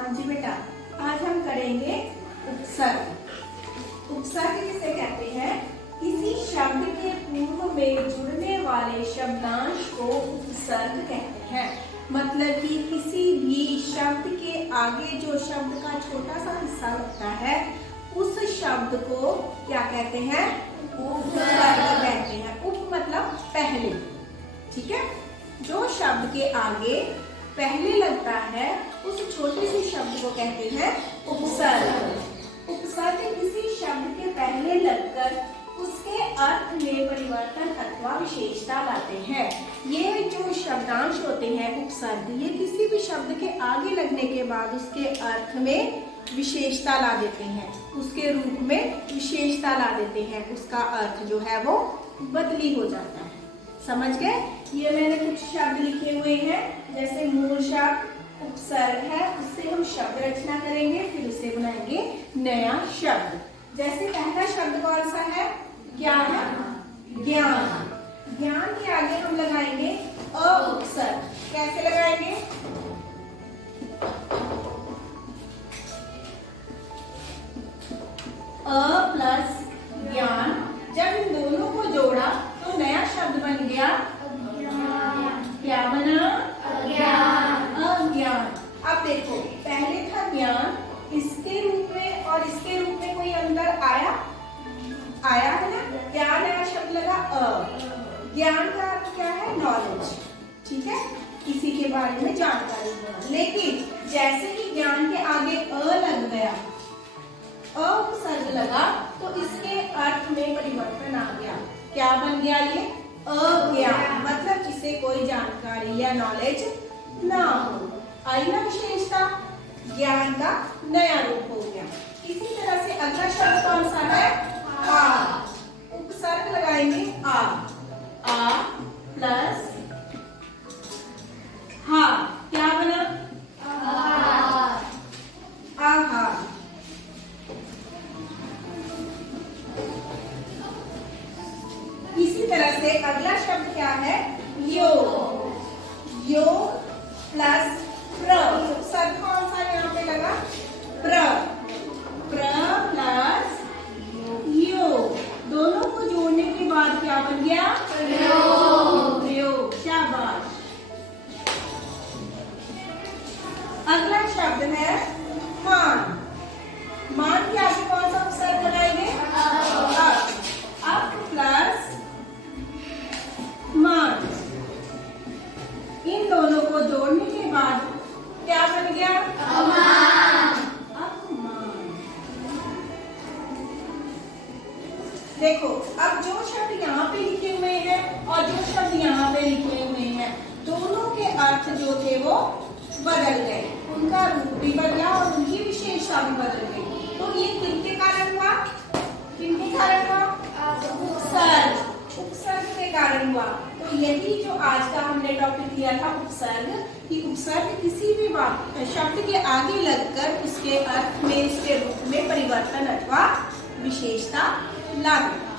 हाँ जी बेटा, आज हम करेंगे उपसर्ग। उपसर्ग किसे कहते हैं? किसी शब्द के पूर्व में जुड़ने वाले शब्दांश को उपसर्ग कहते हैं। मतलब कि किसी भी शब्द के आगे जो शब्द का छोटा सा हिस्सा लगता है उस शब्द को क्या कहते हैं? उपसर्ग कहते हैं। उप मतलब पहले, ठीक है। जो शब्द के आगे पहले लगता है उस छोटे से शब्द को कहते हैं उपसर्ग। उपसर्ग किसी शब्द के पहले लगकर उसके अर्थ में परिवर्तन अथवा विशेषता लाते हैं। ये जो शब्दांश होते हैं उपसर्ग, ये किसी भी शब्द के आगे लगने के बाद उसके अर्थ में विशेषता ला देते हैं, उसके रूप में विशेषता ला देते हैं। उसका अर्थ जो है वो बदली हो जाता है। समझ गए? ये मैंने कुछ शब्द लिखे हुए हैं, जैसे मूल शब्द उपसर्ग है, उससे हम शब्द रचना करेंगे, फिर उसे बनाएंगे नया शब्द। जैसे पहला शब्द कौन सा है? ज्ञान। ज्ञान। ज्ञान के आगे हम लगाएंगे अ उपसर्ग। कैसे लगाएंगे? अ प्लस ज्ञान। जब इन दोनों को जोड़ा तो नया शब्द बन गया क्या बना? अज्ञान। अज्ञान। अब देखो, पहले था ज्ञान, इसके रूप में और इसके रूप में कोई अंतर आया? आया है ना? क्या नया शब्द लगा? अ। ज्ञान का अर्थ क्या है? नॉलेज, ठीक है, किसी के बारे में जानकारी होना। लेकिन जैसे ही ज्ञान के आगे अ लग गया, अ उपसर्ग लगा, तो इसके अर्थ में परिवर्तन आ गया। क्या बन गया ये? अज्ञान। मतलब जिसे कोई जानकारी या नॉलेज ना हो। आई ना विशेषता? ज्ञान का नया रूप हो गया। इसी तरह से अगला शब्द कौन सा है? आ। उपसर्ग लगाएंगे आ। आ प्लस हा। क्या बना? आहा। इसी तरह से अगला शब्द क्या है? योग। योग प्लस प्र। उपसर्ग कौन सा यहाँ पे लगा? प्र। प्र प्लस योग। दोनों को जोड़ने के बाद क्या बन गया? प्रयोग। प्रयोग। शाबाश। अगला शब्द है मान। मान के आगे कौन सा उपसर्ग लगाएंगे? अप प्लस मान। इन दोनों को जोड़ने के बाद क्या बन गया? अपमान। देखो, अब जो शब्द यहाँ पे लिखे हुए हैं और जो शब्द यहाँ पे लिखे हुए हैं, दोनों के अर्थ जो थे वो बदल गए, उनका रूप भी बदला और उनकी विशेषता भी बदल गई। तो ये किनके कारण हुआ? किनके कारण हुआ? उपसर्ग। उपसर्ग के कारण हुआ। तो यही जो आज का हमने टॉपिक लिया था उपसर्ग, कि उपसर्ग किसी भी शब्द के आगे लगकर उसके अर्थ में, उसके रूप में परिवर्तन अथवा विशेषता लाते।